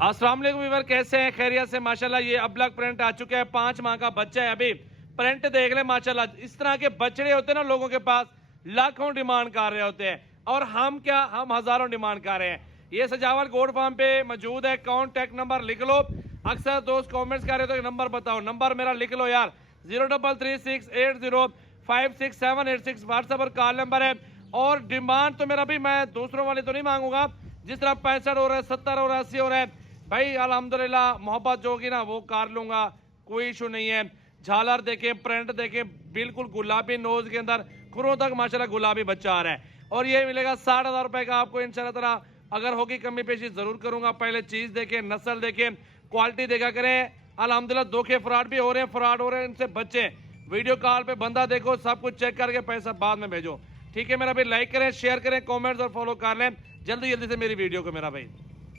अस्सलाम वालेकुम व्यूअर, कैसे हैं? खैरियत से? माशाल्लाह ये अबलग प्रिंट आ चुका है। 5 माह का बच्चा है। अभी प्रिंट देख ले माशाल्लाह। इस तरह के बछड़े होते हैं ना, लोगों के पास लाखों डिमांड कर रहे होते हैं और हम हजारों डिमांड कर रहे हैं। ये सजावल गोड फार्म पे मौजूद है। कॉन्टैक्ट नंबर लिख लो। अक्सर दोस्त कॉमेंट्स कर रहे थे नंबर बताओ, नंबर मेरा लिख लो यार, 033680567886 व्हाट्सएप और कॉल नंबर है। और डिमांड तो मेरा भी, मैं दूसरों वाले तो नहीं मांगूंगा। जिस तरह 65 हो रहा है, 70 हो रहा है, 80 हो रहा है भाई, अल्हम्दुलिल्लाह मोहब्बत जो होगी ना वो कर लूंगा, कोई इशू नहीं है। झालर देखें, प्रिंट देखें, बिल्कुल गुलाबी नोज के अंदर खुरों तक माशाल्लाह गुलाबी बच्चा आ रहा है। और ये मिलेगा 60,000 रुपए का आपको इंशाल्लाह ताला। अगर होगी कमी पेशी जरूर करूंगा। पहले चीज देखें, नस्ल देखें, क्वालिटी देखा करें। अल्हम्दुलिल्लाह धोखे फ्रॉड भी हो रहे हैं, फ्रॉड हो रहे हैं, इनसे बचें। वीडियो कॉल पे बंदा देखो, सब कुछ चेक करके पैसा बाद में भेजो। ठीक है मेरा भाई, लाइक करें, शेयर करें, कॉमेंट्स और फॉलो कर लें जल्दी जल्दी से मेरी वीडियो को मेरा भाई।